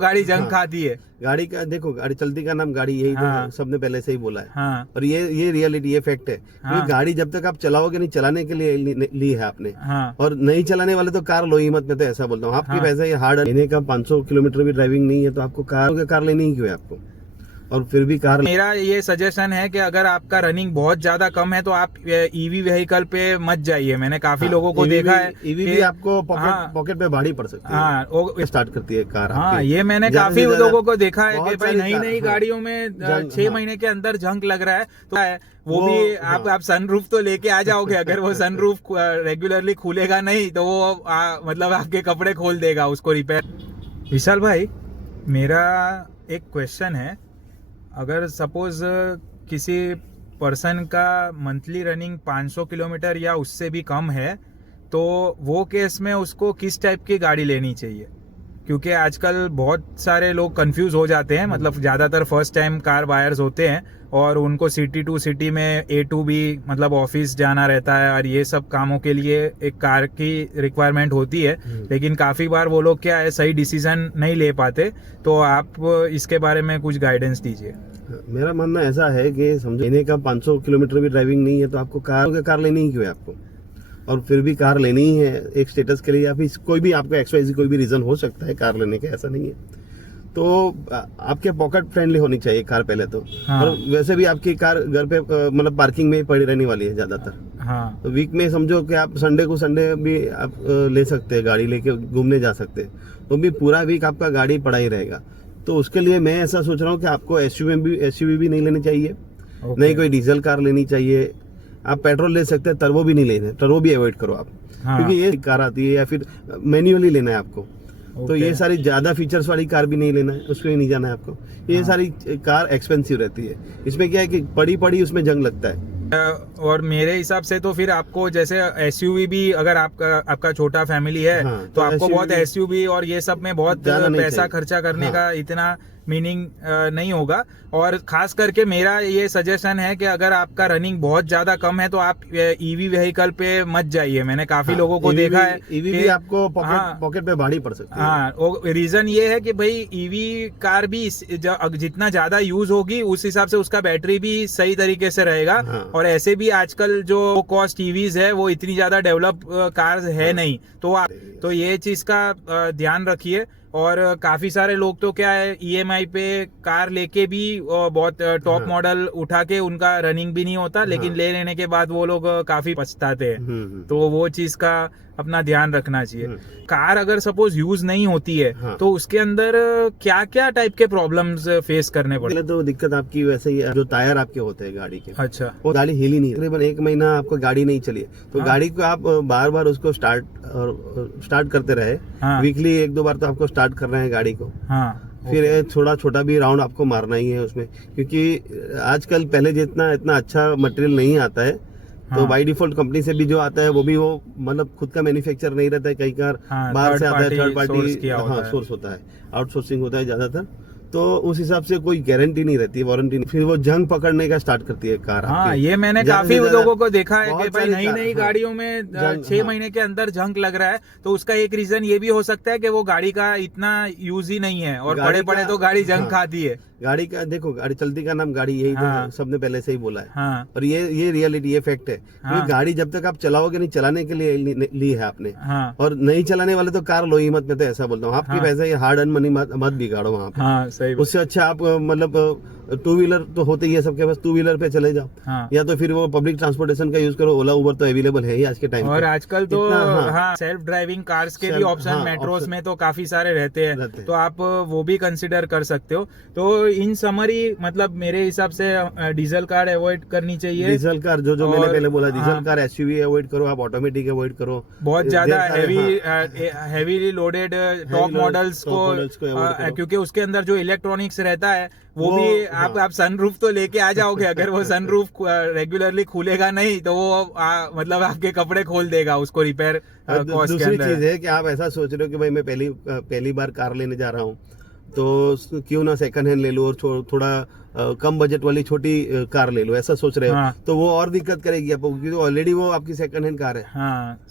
गाड़ी जंग खाती है। गाड़ी का देखो, गाड़ी चलती का नाम गाड़ी, यही हाँ। तो सबने पहले से ही बोला है। हाँ और ये रियलिटी, ये फैक्ट है। क्योंकि गाड़ी जब तक आप चलाओगे नहीं, चलाने के लिए ली है आपने। हाँ और नहीं चलाने वाले तो कार लो ही मत। मैं तो ऐसा बोलता हूँ, आपकी पैसा ये हार्ड लेने का 500 किलोमीटर भी ड्राइविंग नहीं है तो आपको कार लेनी ही क्यों है आपको? और फिर भी कार, मेरा ये सजेशन है कि अगर आपका रनिंग बहुत ज्यादा कम है तो आप ईवी व्हीकल पे मत जाइए। मैंने काफी लोगों को देखा है। ईवी भी आपको पॉकेट पे भारी पड़ सकती है। हाँ वो स्टार्ट करती है कार। हाँ, ये मैंने काफी लोगों को देखा है कि भाई नई गाड़ियों में 6 महीने के अंदर जंक लग रहा है तो वो भी आप सनरूफ तो लेके आ जाओगे। अगर वो सनरूफ रेगुलरली खुलेगा नहीं तो वो मतलब आपके कपड़े खोल देगा उसको रिपेयर। विशाल भाई, मेरा एक क्वेश्चन है। अगर सपोज किसी पर्सन का मंथली रनिंग 500 किलोमीटर या उससे भी कम है तो वो केस में उसको किस टाइप की गाड़ी लेनी चाहिए? क्योंकि आजकल बहुत सारे लोग कंफ्यूज हो जाते हैं। मतलब ज़्यादातर फर्स्ट टाइम कार बायर्स होते हैं और उनको सिटी टू सिटी में A to B मतलब ऑफिस जाना रहता है और ये सब कामों के लिए एक कार की रिक्वायरमेंट होती है। लेकिन काफ़ी बार वो लोग क्या है, सही डिसीजन नहीं ले पाते। तो आप इसके बारे में कुछ गाइडेंस दीजिए। मेरा मानना ऐसा है कि समझो, लेने का 500 किलोमीटर भी ड्राइविंग नहीं है तो आपको कार लेनी ही क्यों है आपको? और फिर भी कार लेनी ही है एक स्टेटस के लिए, या फिर कोई भी आपका XYZ कोई भी रीजन हो सकता है कार लेने का, ऐसा नहीं है। तो आपके पॉकेट फ्रेंडली होनी चाहिए कार पहले तो। हाँ। और वैसे भी आपकी कार घर पे मतलब पार्किंग में पड़ी रहने वाली है ज्यादातर। हाँ। तो वीक में समझो कि आप संडे भी आप ले सकते हैं, गाड़ी लेके घूमने जा सकते हैं, तो भी पूरा वीक आपका गाड़ी पड़ा ही रहेगा। तो उसके लिए मैं ऐसा सोच रहा हूँ कि आपको एसयूवी भी नहीं लेनी चाहिए, नहीं कोई डीजल कार लेनी चाहिए। आप पेट्रोल ले सकते हैं, टर्बो भी नहीं लेना, टर्बो भी अवॉइड करो आप। हाँ। क्योंकि ये कार आती है, या फिर मैन्युअली लेना है आपको। तो ये सारी ज्यादा फीचर्स वाली कार भी नहीं लेना है, उसमें नहीं जाना है आपको। ये सारी कार एक्सपेंसिव रहती है। इसमें क्या है कि पड़ी उसमें जंग लगता है। और मेरे हिसाब से तो फिर आपको जैसे एसयूवी भी, अगर आपका छोटा फैमिली है तो आपको बहुत एसयूवी और ये सब में बहुत पैसा खर्चा करने का इतना मीनिंग नहीं होगा। और खास करके मेरा ये सजेशन है कि अगर आपका रनिंग बहुत ज्यादा कम है तो आप ईवी व्हीकल पे मत जाइए। मैंने काफी लोगों को देखा है। ईवी भी आपको पॉकेट पे भारी पड़ सकती है। हाँ, वो रीजन ये है कि भाई ईवी कार भी जितना ज्यादा यूज होगी उस हिसाब से उसका बैटरी भी सही तरीके से रहेगा। और ऐसे भी आजकल जो कॉस्ट ईवीज है वो इतनी ज्यादा डेवलप कार्स है नहीं। तो ये चीज का ध्यान रखिए। और काफी सारे लोग तो क्या है, EMI पे कार लेके भी बहुत टॉप मॉडल उठा के उनका रनिंग भी नहीं होता, लेकिन ले लेने के बाद वो लोग काफी पछताते हैं। तो वो चीज का अपना ध्यान रखना चाहिए। कार अगर सपोज यूज नहीं होती है तो उसके अंदर क्या क्या टाइप के प्रॉब्लम्स फेस करने पड़ते? तो दिक्कत आपकी वैसे ही, जो टायर आपके होते हैं गाड़ी के, अच्छा, वो गाड़ी हिली नहीं, तकरीबन 1 महीना आपको गाड़ी नहीं चली है तो गाड़ी को आप बार बार उसको स्टार्ट करते रहे। वीकली 1-2 बार तो आपको स्टार्ट करना है गाड़ी को। फिर थोड़ा छोटा भी राउंड आपको मारना ही है उसमें, क्योंकि आजकल पहले जितना इतना अच्छा मटेरियल नहीं आता है। तो बाय डिफॉल्ट कंपनी से भी जो आता है वो भी वो मतलब खुद का मैन्युफैक्चर नहीं रहता है, कई कार बाहर से आता है, थर्ड पार्टी सोर्स होता है, आउटसोर्सिंग होता है ज्यादातर। तो उस हिसाब से कोई गारंटी नहीं रहती है, वारंटी नहीं। फिर वो जंग पकड़ने का स्टार्ट करती है कार। हाँ, ये मैंने काफी लोगों को देखा है कि भाई नई गाड़ियों में 6 महीने के अंदर जंग लग रहा है। तो उसका एक रीजन ये भी हो सकता है कि वो गाड़ी का इतना यूज ही नहीं है और पड़े तो गाड़ी जंग खाती है। गाड़ी का देखो, गाड़ी चलती का नाम गाड़ी, यही तो सबने पहले से ही बोला है। और ये रियलिटी, ये फैक्ट है। क्योंकि गाड़ी जब तक आप चलाओगे नहीं, चलाने के लिए ली है आपने। और नहीं चलाने वाले तो कार लो ही मत। मैं तो ऐसा बोलता हूँ, आपकी पैसा ये हार्ड अर्न मनी मत बिगाड़ो वहाँ पे। उससे अच्छा आप मतलब 2 व्हीलर तो होते ही है सबके पास, 2 व्हीलर पे चले जाओ। या तो फिर वो पब्लिक ट्रांसपोर्टेशन का यूज करो, ओला उबर तो अवेलेबल है ही आज के टाइम। और आजकल तो सेल्फ ड्राइविंग कार्स के भी ऑप्शन मेट्रोस में तो काफी सारे रहते हैं, तो आप वो भी कंसिडर कर सकते हो। तो इन समरी मतलब मेरे हिसाब से डीजल कार अवॉइड करनी चाहिए। डीजल कार जो मैंने पहले बोला, डीजल कार एसयूवी अवॉइड करो, आप ऑटोमेटिक अवॉइड करो। बहुत ज्यादा हैवी लोडेड टॉप मॉडल्स को, क्योंकि उसके अंदर जो इलेक्ट्रॉनिक्स रहता है वो भी आप सनरूफ तो लेके आ जाओगे। अगर वो सनरूफ रेगुलरली खुलेगा नहीं तो वो मतलब आपके कपड़े खोल देगा उसको रिपेयर कॉस्ट के अंदर। दूसरी चीज है कि आप ऐसा सोच रहे हो कि भाई मैं पहली बार कार लेने जा रहा हूँ तो क्यों ना सेकंड हैंड ले लो और थोड़ा कम बजट वाली छोटी कार ले लो, ऐसा सोच रहे हो। तो वो और दिक्कत करेगी आपको, क्योंकि ऑलरेडी वो आपकी सेकंड हैंड कार है।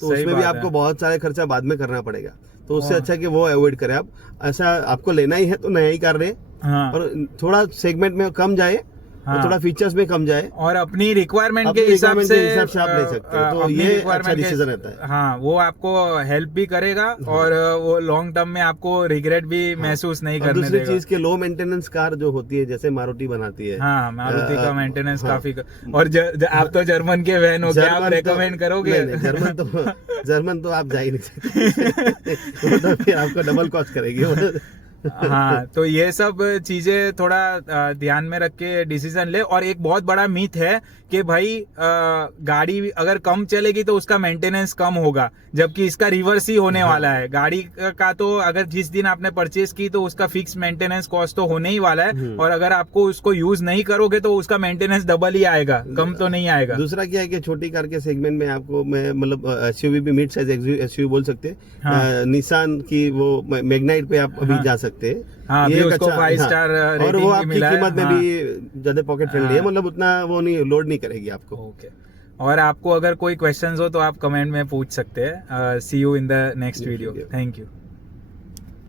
तो उसमें भी आपको बहुत सारे खर्चा बाद में करना पड़ेगा। तो उससे अच्छा कि वो अवॉइड करें आप। ऐसा आपको लेना ही है तो नया ही कर रहे, और थोड़ा सेगमेंट में कम जाए, और थोड़ा फीचर्स में कम जाए, और अपनी रिक्वायरमेंट के हिसाब से आप ले सकते हो, तो ये अच्छा डिसीजन रहता है। हाँ, वो आपको हेल्प भी करेगा, और वो लॉन्ग टर्म में आपको रिग्रेट भी महसूस नहीं करने देगा। दूसरी चीज के लो मेंटेनेंस कार जो होती है, जैसे मारुति बनाती है, हाँ, मारुति का मेंटेनेंस काफी और आप तो जर्मन के फैन हो, क्या आप रेकमेंड करोगे? जर्मन तो आप जा ही नहीं सकते वो तो फिर आपको डबल कॉस्ट करेगी। हाँ, तो ये सब चीजें थोड़ा ध्यान में रख के डिसीजन ले। और एक बहुत बड़ा मीथ है कि भाई गाड़ी अगर कम चलेगी तो उसका मेंटेनेंस कम होगा, जबकि इसका रिवर्स ही होने वाला है। गाड़ी का तो अगर जिस दिन आपने परचेज की तो उसका फिक्स मेंटेनेंस कॉस्ट तो होने ही वाला है, और अगर आपको उसको यूज नहीं करोगे तो उसका मेंटेनेंस डबल ही आएगा, कम तो नहीं आएगा। दूसरा क्या है कि छोटी कार के सेगमेंट में आपको मैं मतलब एसयूवी भी, मिड साइज एसयूवी बोल सकते हैं, निसान की वो मैग्नाइट पे आप अभी जा सकते हैं। हाँ, ये अच्छा 5 स्टार और वो आपकी कीमत में भी ज्यादा पॉकेट फ्रेंडली है, मतलब उतना वो नहीं लोड नहीं करेगी आपको। ओके, और आपको अगर कोई क्वेश्चंस हो तो आप कमेंट में पूछ सकते हैं। See you in the next video. Thank you.